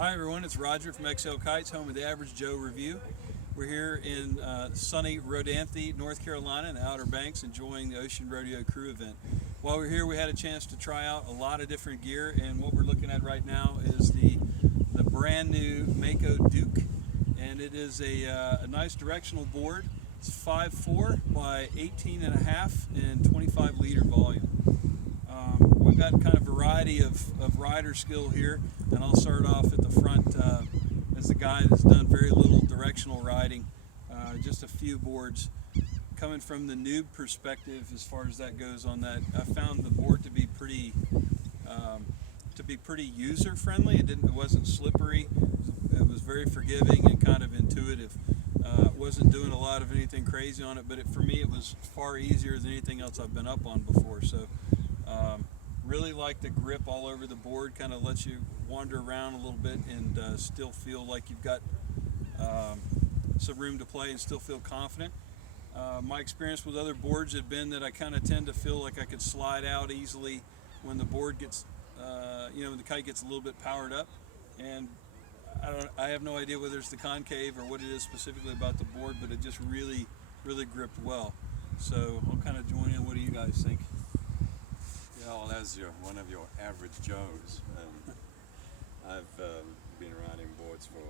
Hi everyone, it's Roger from XL Kites, home of the Average Joe Review. We're here in sunny Rodanthe, North Carolina in the Outer Banks, enjoying the Ocean Rodeo crew event. While we're here, we had a chance to try out a lot of different gear, and what we're looking at right now is the brand new Mako Duke, and it is a nice directional board. It's 5'4" by 18.5 and 25 liter volume. We've got kind of variety of rider skill here, and I'll start off at the front as a guy that's done very little directional riding, just a few boards. Coming from the noob perspective, as far as that goes on that, I found the board to be pretty user friendly. It wasn't slippery. It was very forgiving and kind of intuitive. Wasn't doing a lot of anything crazy on it, but for me it was far easier than anything else I've been up on before. So really like the grip all over the board, kind of lets you wander around a little bit and still feel like you've got some room to play and still feel confident. My experience with other boards had been that I kind of tend to feel like I could slide out easily when the board gets, when the kite gets a little bit powered up, and I have no idea whether it's the concave or what it is specifically about the board, but it just really gripped well. So I'll kind of join in. What do you guys think? Yeah, well, as one of your average Joes, I've been riding boards for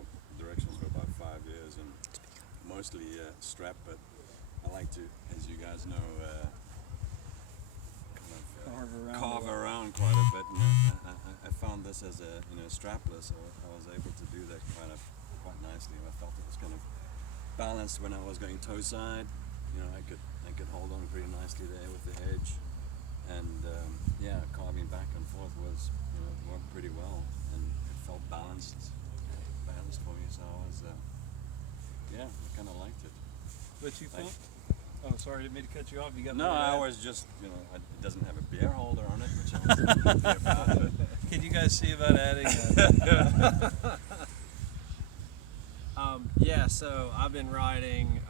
directionals for about 5 years, and mostly strap, but I like to, as you guys know, carve around quite a bit. And I found this as a strapless, so I was able to do that quite nicely. I felt it was kind of balanced when I was going toe side. I could hold on pretty nicely there with the edge, and carving back and forth was worked pretty well, and it felt balanced for me. So I was I kind of liked it. But you felt? Oh, sorry, I didn't mean to cut you off. You got no, I was just it doesn't have a beer holder on it, which I was happy about. Can you guys see about adding that? So I've been riding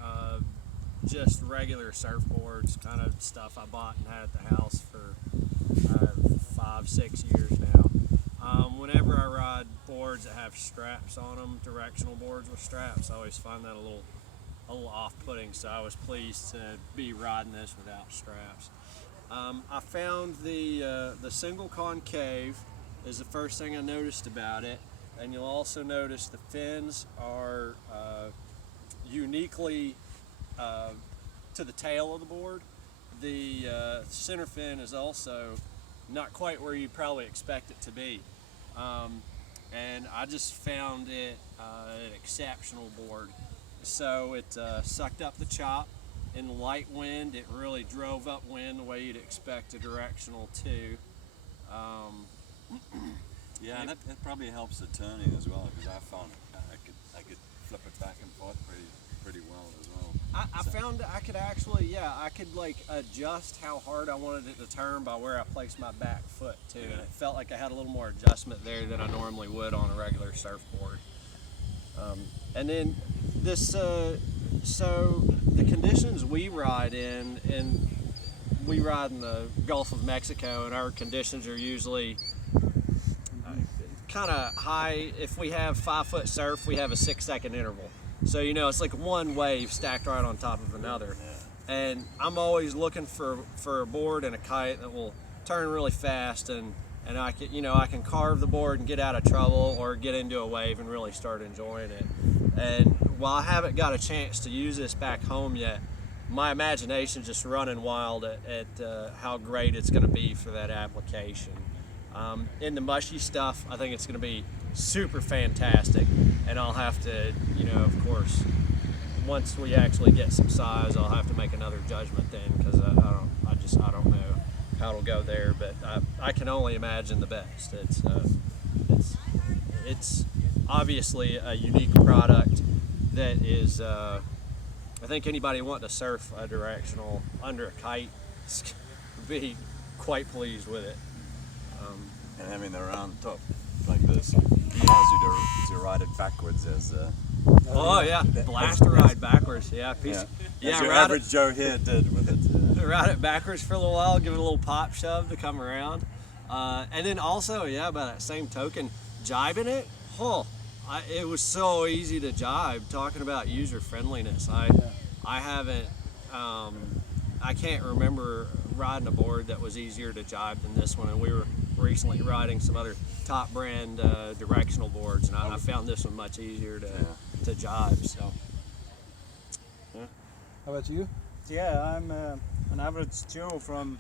just regular surfboards, kind of stuff I bought and had at the house for 5-6 years now. Whenever I ride boards that have straps on them, directional boards with straps, I always find that a little off-putting, so I was pleased to be riding this without straps. I found the single concave is the first thing I noticed about it, and you'll also notice the fins are uniquely to the tail of the board. The center fin is also not quite where you'd probably expect it to be, and I just found it an exceptional board. So it sucked up the chop. In light wind, it really drove up wind the way you'd expect a directional to. That probably helps the turning as well, because I found I could flip it back and forth pretty well as well. I found I could actually, I could like adjust how hard I wanted it to turn by where I placed my back foot too, and it felt like I had a little more adjustment there than I normally would on a regular surfboard. And then this, so the conditions we ride in, and we ride in the Gulf of Mexico, and our conditions are usually kind of high. If we have 5-foot surf, we have a 6-second interval. So it's like one wave stacked right on top of another. And I'm always looking for a board and a kite that will turn really fast, and I can I can carve the board and get out of trouble or get into a wave and really start enjoying it. And while I haven't got a chance to use this back home yet, my imagination's just running wild at how great it's going to be for that application. In the mushy stuff, I think it's going to be super fantastic, and I'll have to, of course, once we actually get some size, I'll have to make another judgment then, because I don't know how it'll go there, but I can only imagine the best. It's obviously a unique product that is, I think anybody wanting to surf a directional under a kite would be quite pleased with it. And having the round top like this allows you to ride it backwards as blast to ride backwards. As your average Joe here did with it. Ride it backwards for a little while, give it a little pop shove to come around, and then also by that same token, jibing it, Huh. It was so easy to jibe. Talking about user friendliness, I haven't, I can't remember riding a board that was easier to jibe than this one. And we were recently riding some other top brand directional boards, and I found this one much easier to jibe. So, How about you? Yeah, I'm an average Joe from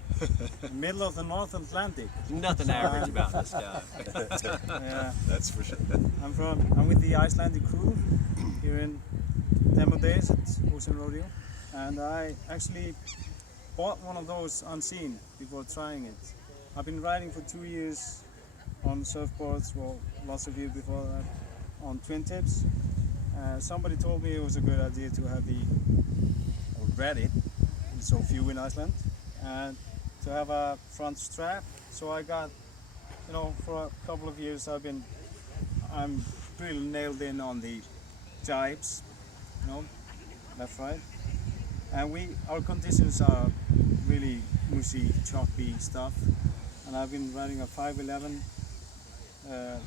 the middle of the North Atlantic. nothing average about this guy. Yeah, That's for sure. I'm with the Icelandic crew here in demo days at Ocean Rodeo, and I actually bought one of those unseen before trying it. I've been riding for 2 years on surfboards, well, lots of years before that, on twin tips. Somebody told me it was a good idea to have or read it, so few in Iceland, and to have a front strap. So I got, for a couple of years I'm pretty nailed in on the jibes, left, right. And our conditions are really mushy, choppy stuff. And I've been riding a 511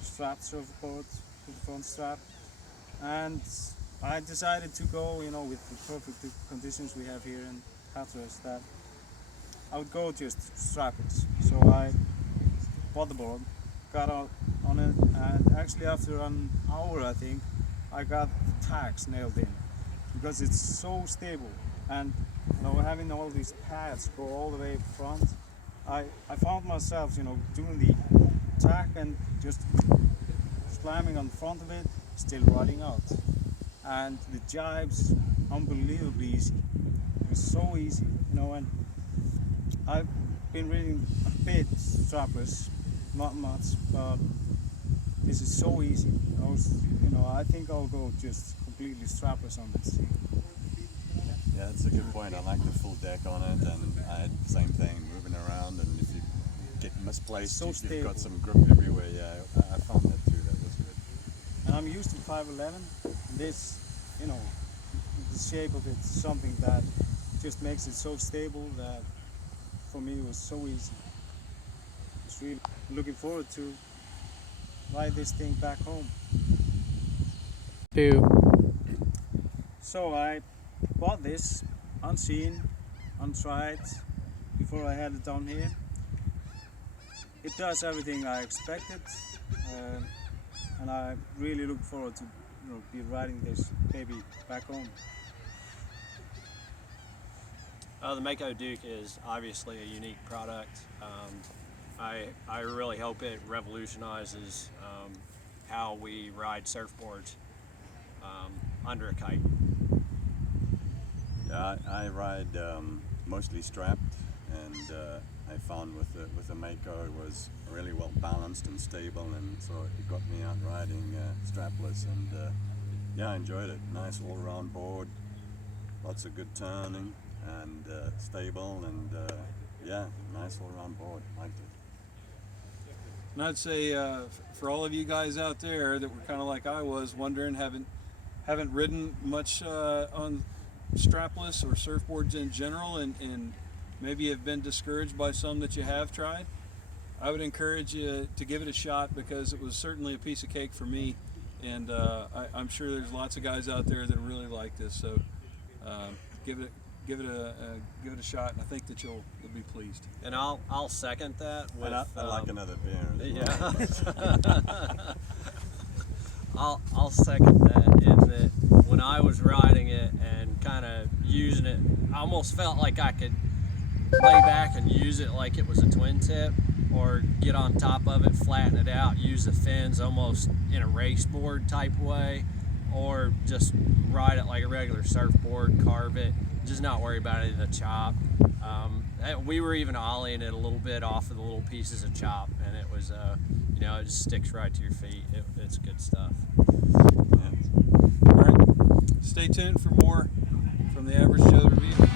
strap surfboard with the front strap. And I decided to go, with the perfect conditions we have here in Hatteras, that I would go just strapless. So I bought the board, got out on it, and actually after an hour, I think, I got the tacks nailed in because it's so stable. And having all these pads go all the way front, I found myself, doing the tack and just slamming on the front of it, still riding out. And the jibes, unbelievably easy. It was so easy, and I've been reading a bit strapless, not much, but this is so easy. I think I'll go just completely strapless on this. Yeah, that's a good point. I like the full deck on it, and I had the same thing, moving around, and if you get misplaced, So you've stable. got some grip everywhere. Yeah, I found that too. That was good. And I'm used to 511. This, the shape of it's something that just makes it so stable that for me it was so easy. Just really looking forward to ride this thing back home. So I bought this unseen, untried, before I had it down here. It does everything I expected, and I really look forward to be riding this baby back home. The Mako Duke is obviously a unique product. I really hope it revolutionizes how we ride surfboards under a kite. Yeah, I ride mostly strapped, and I found with the Mako it was really well balanced and stable, and so it got me out riding strapless, and I enjoyed it. Nice all-round board, lots of good turning, and stable, and nice all-round board. Liked it. And I'd say for all of you guys out there that were kind of like I was, wondering, haven't ridden much on strapless or surfboards in general, and maybe have been discouraged by some that you have tried, I would encourage you to give it a shot, because it was certainly a piece of cake for me, and I'm sure there's lots of guys out there that really like this. So give it a shot, and I think that you'll be pleased. And I'll second that with. I like another beer. Yeah. I'll second that in that when I was riding it and kind of using it, I almost felt like I could lay back and use it like it was a twin tip, or get on top of it, flatten it out, use the fins almost in a race board type way, or just ride it like a regular surfboard, carve it, just not worry about any of the chop. We were even ollieing it a little bit off of the little pieces of chop, and it was, it just sticks right to your feet. It's good stuff. All right, stay tuned for more from the Average Joe Review.